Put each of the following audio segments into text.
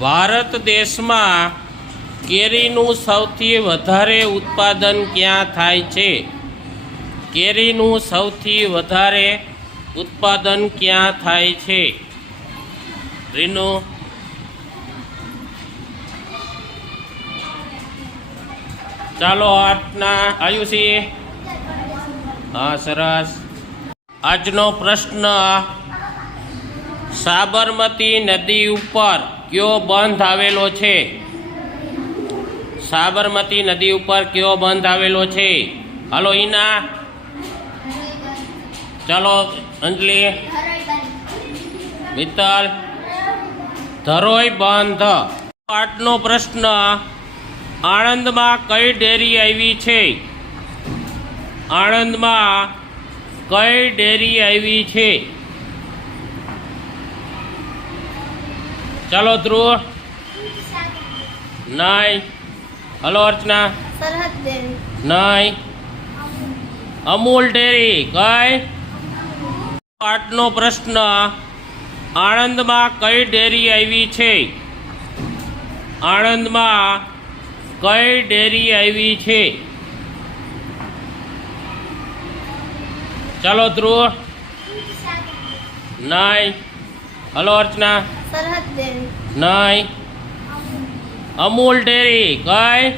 ભારત દેશમાં કેરીનું સૌથી વધારે ઉત્પાદન ક્યાં થાય છે? કેરીનું સૌથી વધારે ઉત્પાદન ક્યાં થાય છે? રીનુ? ચાલો આઠના આયુષી. હા, સરસ. આજનો પ્રશ્ન, સાબરમતી નદી ઉપર કયો બંધ આવેલો છે? સાબરમતી નદી ઉપર કયો બંધ આવેલો છે? હલો, ઈના. ચાલો, અંજલિ. મિત્તલ. ધરોઈ બંધ. આઠનો પ્રશ્ન આણંદમાં કઈ ડેરી આવી છે? આણંદમાં કઈ ડેરી આવી છે? ચાલો ધ્રુવ. નાય. હલો અર્ચના. નાય. અમૂલ ડેરી કઈ આઠનો પ્રશ્ન આણંદમાં કઈ ડેરી આવી છે? આણંદમાં કઈ ડેરી આવી છે? ચાલો ધ્રુવ. નહીં હલો અર્ચના. સરહદ નહીં અમૂલ ડેરી કઈ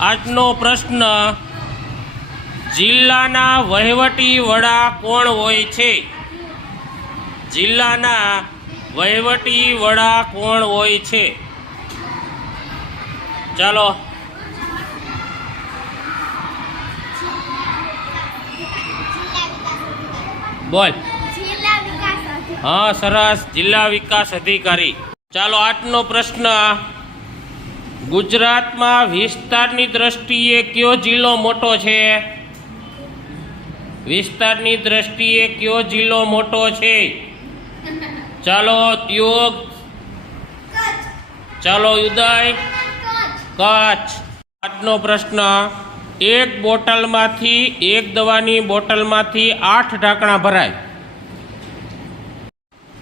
આજનો પ્રશ્ન જિલ્લાના વહીવટી વડા કોણ હોય છે? જિલ્લાના વહીવટી વડા કોણ હોય છે? ચાલો. બોલ. હા, સરસ. જિલ્લા વિકાસ અધિકારી. ચાલો આઠનો પ્રશ્ન. ગુજરાતમાં વિસ્તારની દ્રષ્ટિએ કયો જિલ્લો મોટો છે? વિસ્તારની દ્રષ્ટિએ કયો જિલ્લો મોટો છે? ચાલો ત્યોગ ચાલો, ઉદય. કચ્છ. આજનો પ્રશ્ન. એક બોટલમાંથી, એક દવાની બોટલમાંથી આઠ ઢાંકણા ભરાય.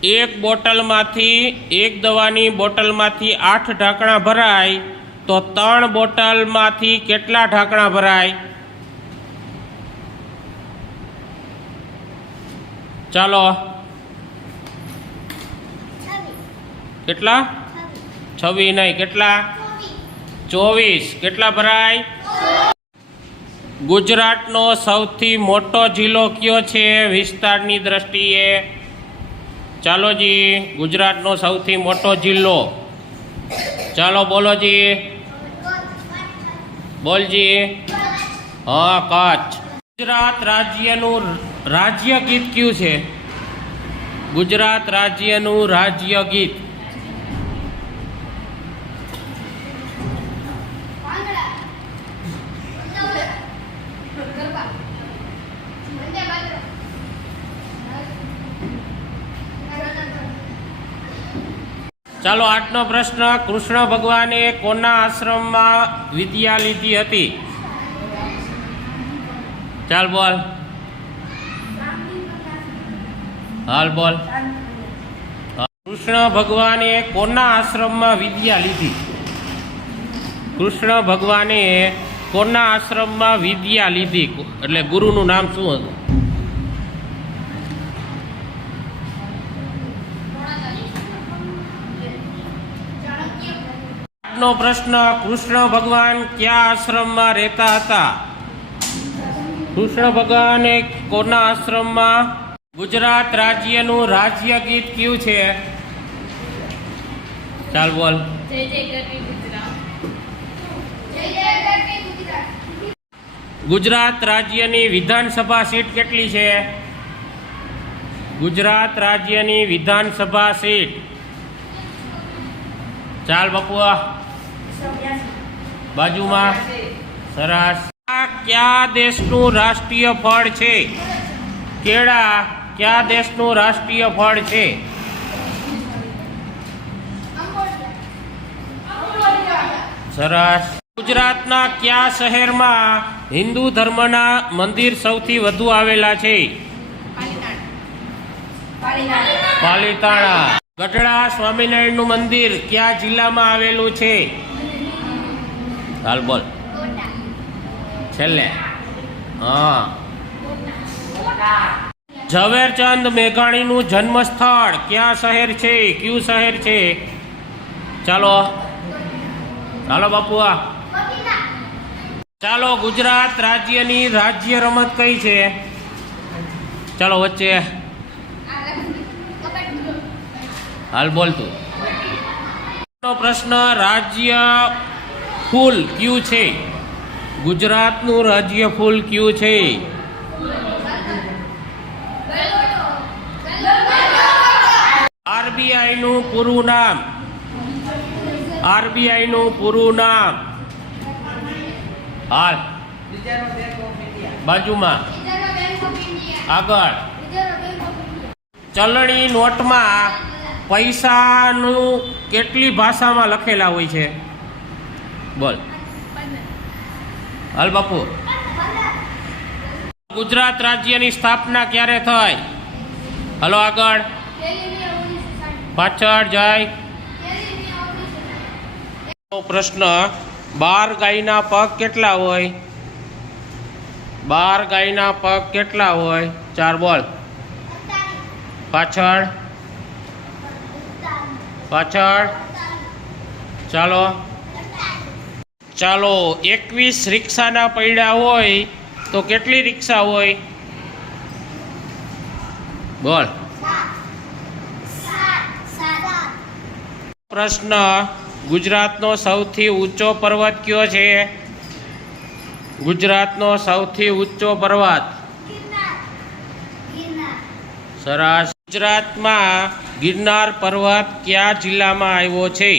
એક બોટલમાંથી, એક દવાની બોટલમાંથી આઠ ઢાંકણા ભરાય, તો ત્રણ બોટલમાંથી કેટલા ઢાંકણા ભરાય? ચાલો. કેટલા? છવ્વીસ નહીં, કેટલા? ચોવીસ. કેટલા ભરાય? ગુજરાતનો સૌથી મોટો જિલ્લો કયો છે? વિસ્તારની દ્રષ્ટિએ ચાલો જી, ગુજરાતનો સૌથી મોટો જિલ્લો. ચાલો બોલો જી. બોલજી હા, કચ્છ. ગુજરાત રાજ્યનું રાજ્ય ગીત કયું છે? ગુજરાત રાજ્યનું રાજ્ય ગીત. ચાલો આઠનો પ્રશ્ન, કૃષ્ણ ભગવાને કોના આશ્રમમાં વિદ્યા લીધી હતી? ચાલ બોલ. હાલ બોલ. કૃષ્ણ ભગવાને કોના આશ્રમમાં વિદ્યા લીધી? કૃષ્ણ ભગવાને કોના આશ્રમમાં વિદ્યા લીધી? એટલે ગુરુનું નામ શું હતું? નો પ્રશ્ન કૃષ્ણ ભગવાન કયા આશ્રમમાં રહેતા હતા? કૃષ્ણ ભગવાને કોના આશ્રમમાં? ગુજરાત રાજ્યનું રાજ્ય ગીત કયું છે? ચાલ બોલ. ગુજરાત રાજ્યની વિધાનસભા સીટ કેટલી છે? ગુજરાત રાજ્યની વિધાનસભા સીટ. ચાલ બપુઆ. બાજુમાં સરસ. આ કયા દેશનું રાષ્ટ્રીય ફળ છે? કેળા કયા દેશનું રાષ્ટ્રીય ફળ છે? સરસ. ગુજરાતના કયા શહેરમાં હિન્દુ ધર્મના મંદિર સૌથી વધુ આવેલા છે? પાલીતાણા. ગઢડા સ્વામિનારાયણનું મંદિર કયા જિલ્લામાં આવેલું છે? હાલ બોલ. છેલ્લે. હા. ઝવેરચંદ મેઘાણીનું જન્મ સ્થળ ક્યાં શહેર છે? કયું શહેર છે? ચાલો. ચાલો બાપુ આ. ચાલો, ગુજરાત રાજ્યની રાજ્ય રમત કઈ છે? ચાલો, વચ્ચે. હાલ બોલતું નો પ્રશ્ન, રાજ્ય ફૂલ કયું છે? ગુજરાતનું રાજ્ય ફૂલ કયું છે? આરબીઆઈ નું પૂરું નામ. આરબીઆઈ નું પૂરું નામ. હાલ. બાજુમાં. આગળ. ચલણી નોટમાં પૈસાનું કેટલી ભાષામાં લખેલા હોય છે? બોલ. હાલ બાપુ. ગુજરાત રાજ્યની સ્થાપના ક્યારે થઈ? હલો આગળ. પાછળ જાય. પ્રશ્ન, બાર ગાયના પગ કેટલા હોય? બાર ગાયના પગ કેટલા હોય? ચાર બોલ. પાછળ. પાછળ. ચાલો. ચાલો એકવીસ રિક્ષાના પૈડા હોય તો કેટલી રિક્ષા હોય? બોલ. પ્રશ્ન, ગુજરાતનો સૌથી ઊંચો પર્વત કયો છે? ગુજરાતનો સૌથી ઊંચો પર્વત? સરસ. ગુજરાતમાં ગિરનાર પર્વત કયા જિલ્લામાં આવ્યો છે?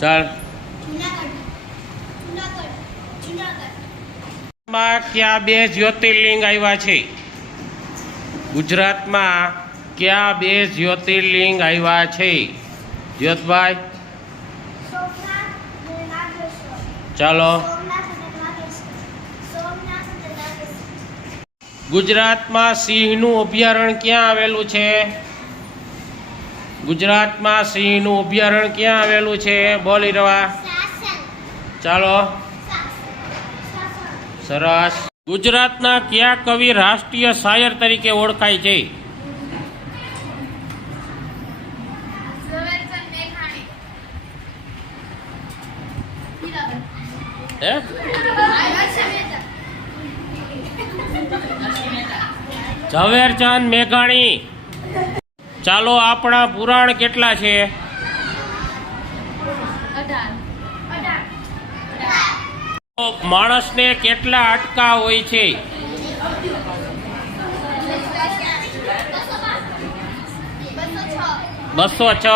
ચાલ. માં કયા બે જ્યોતિર્લિંગ આવ્યા છે? ગુજરાતમાં કયા બે જ્યોતિર્લિંગ આવ્યા છે? જ્યોતભાઈ? ચાલો. ગુજરાતમાં સિંહનું અભયારણ્ય ક્યાં આવેલું છે? ગુજરાતમાં સિંહનું અભયારણ્ય ક્યાં આવેલું છે? બોલી રવા. ચાલો. સરસ. ગુજરાતના કયા કવિ રાષ્ટ્રીય શાયર તરીકે ઓળખાય છે? ઝવેરચંદ મેઘાણી. હે? ઝવેરચંદ મેઘાણી. ચાલો આપણા પુરાણ કેટલા છે? માણસને કેટલા અટકા હોય છે? બસો છ.